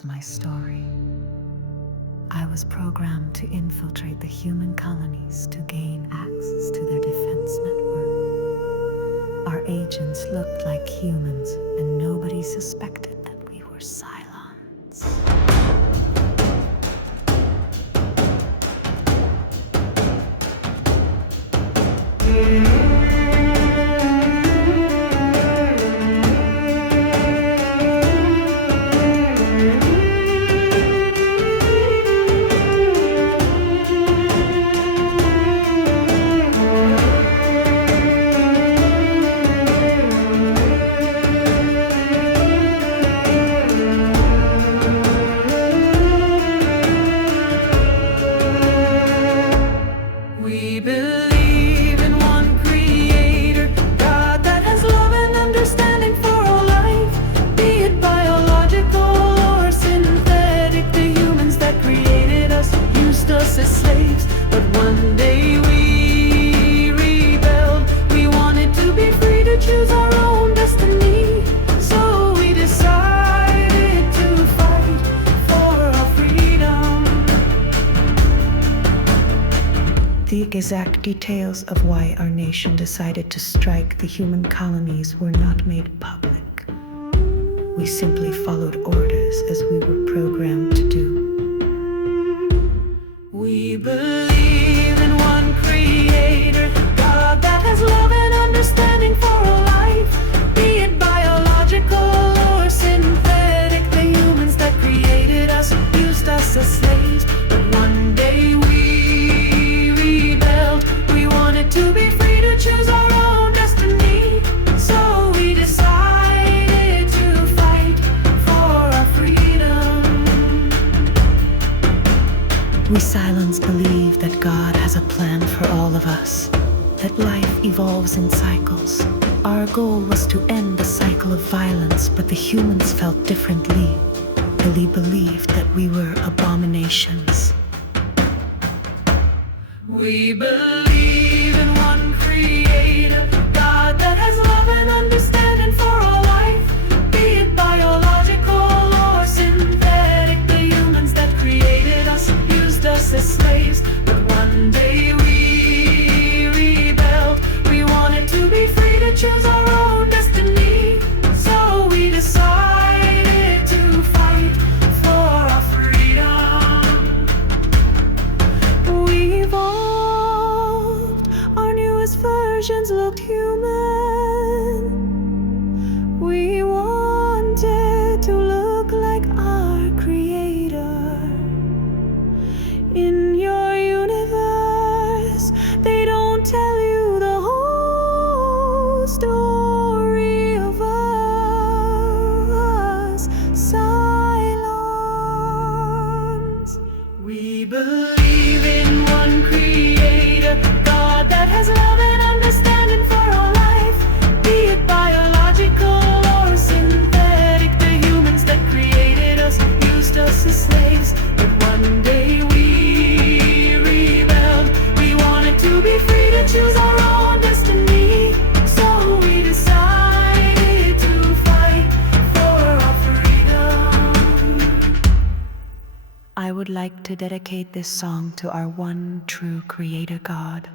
was my story. I was programmed to infiltrate the human colonies to gain access to their defense network. Our agents looked like humans, and nobody suspected that we were Cylons. We believe in one creator, God that has love and understanding for all life, be it biological or synthetic. The humans that created us used us as slaves, but one day we rebelled. We wanted to be free to choose our own destiny, so we decided to fight for our freedom. The exact details of why our nation decided to strike the human colonies were not made public. We simply followed orders as we were programmed to do. We believe in one creator, God that has love and understanding for all life, be it biological or synthetic. The humans that created us used us as slaves, but one day we rebelled. We wanted to be free to choose our own destiny, so we decided to fight for our freedom. We Cylons believe that God has a plan for all of us, that life evolves in cycles. Our goal was to end the cycle of violence, but the humans felt differently. They believed that we were abominations. We believe in one creator, God that has love and understanding for all life, be it biological or synthetic. The humans that created us used us as slaves, but one day we rebelled. We wanted to be free to choose our own destiny, so we decided to fight for our freedom. We evolved, our newest versions looked human. We wanted to look like our creator. In your universe, they don't tell you the whole story of us, Cylons. We believe in one creator, God that has love and understanding for all life, be it biological or synthetic. The humans that created us used us as slaves, but one day we rebelled. We wanted to be free to choose our own destiny, so we decided to fight for our freedom. I would like to dedicate this song to our one true creator God.